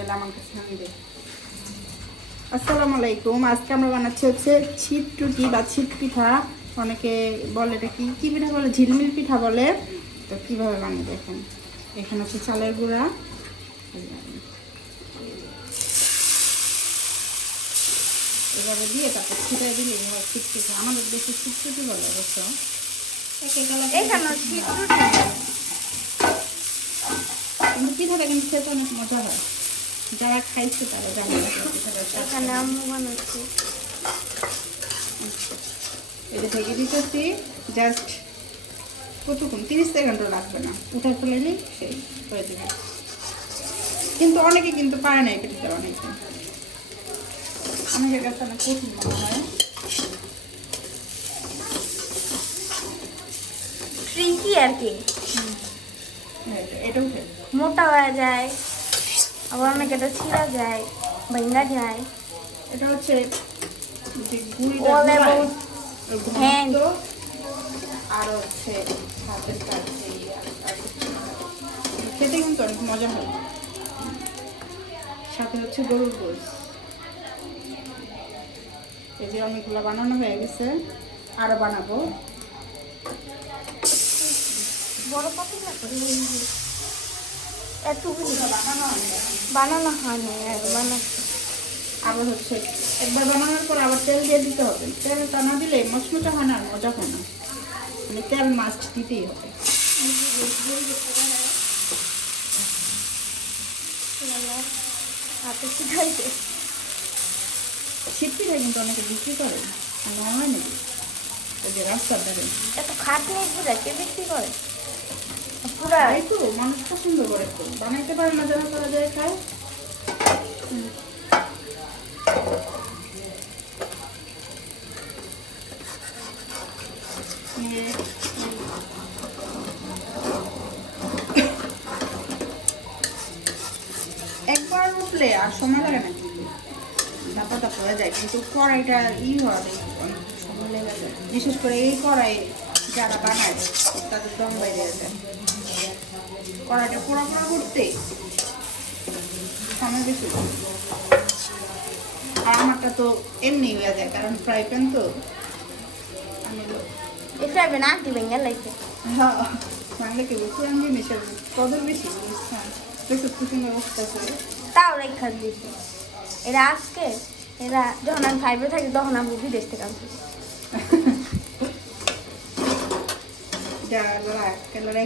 এলা আমার আসসালামু আলাইকুম আজকে আমরা বানাচ্ছি হচ্ছে ছিট টুটি বা ছিট পিঠা। অনেকে বলে এটা কি কি পিঠা বলে? ঝিলমিল পিঠা বলে। তো কীভাবে বানিয়ে দেখেন এখানে হচ্ছে চালের গুঁড়া। এভাবে দিয়ে তারপর ছিটাই দিলে হয় ছিট পিঠা আমাদের দেশে ছিট টুটি বলে অবশ্য। এখানে কিন্তু পিঠাটা কিন্তু খেতে অনেক মজা হয়। যারা খাইছে তারা জানে এখানে আম্মু বানাচ্ছি। এটা থেকে দিতেছি জাস্ট কতক্ষণ? তিরিশ সেকেন্ডও লাগবে না। উঠে ফেলে নিই সেই হয়ে যাবে। কিন্তু অনেকে কিন্তু পারে না এই পিঠাটা অনেকে অনেকের কাছে অনেক কঠিন মনে হয়। ট্রিকি আর কি। এটা মোটা হয়ে যায় আবার অনেক এটা ছিঁড়া যায় ভেঙা যায়। এটা হচ্ছে যে গুঁড়িটা All গুঁড়ায়, about ওই hand. ঘনত্ব আর হচ্ছে। খেতে কিন্তু অনেক মজা হয়। সাথে হচ্ছে গরুর গোস এই যে অনেকগুলো বানানো হয়ে গেছে আরও বানাবো। বড় পাতি না করে একটু বানানো হয় না। বানানো হয় আর বানাচ্ছি আবার হচ্ছে একবার বানানোর পর আবার তেল দিয়ে দিতে হবে। তেলটা না দিলে মচমচা হয় না মজা হয় না। মানে তেল মাস্ট দিতেই হবে। হাতে ছিটাইতে ছিটকিটা কিন্তু অনেকে বিক্রি করে আমি অনলাইনে ওই যে রাস্তার ধারে। এত খাটনি কে বিক্রি করে? মানুষ পছন্দ করে বানাইতে পারে না, যারা করা যায়, খায়। একবার উঠলে আর সময় লাগে না। কিন্তু দাপাটা পড়ে যায়, কিন্তু কড়াইটা ই হয় যায় বিশেষ করে এই কড়াই যারা বানায়, তাদের দম বাইরে যায়। কড়াইটা পোড়া পোড়া করতে। সময় বেশি। আর আমারটা তো এমনি হয়ে যায় কারণ ফ্রাই প্যান তো। আমি ভেঙে হ্যাঁ বাংলা কি বলছি? আমি জিনিসের কদর বেশি বেশি কুকিং অবস্থা করে তাও রেখা দিয়েছে। এরা আজকে এরা যখন আমি ফাইভে থাকি তখন আমি বিদেশ থেকে আনছি।